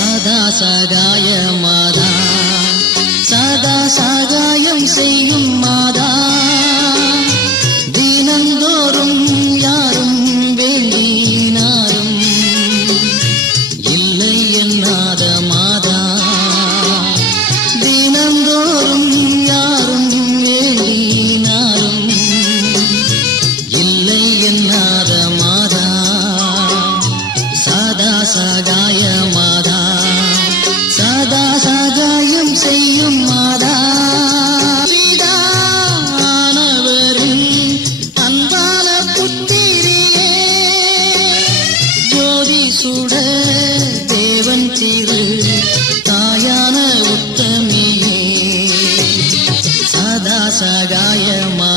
சதா சகாய மாதா. சதா சகாயம் செய்யும் மாதா. தினந்தோறும் யாரும் வேண்டினாரும் இல்லை என்னாத மாதா. தினந்தோறும் யாரும் வேண்டினாரும் இல்லை என்னாத மாதா. சதா சகாய மாதா. ஜோதி சுட தேவன் திரு தாயான உத்தமியே. சதா சகாயமா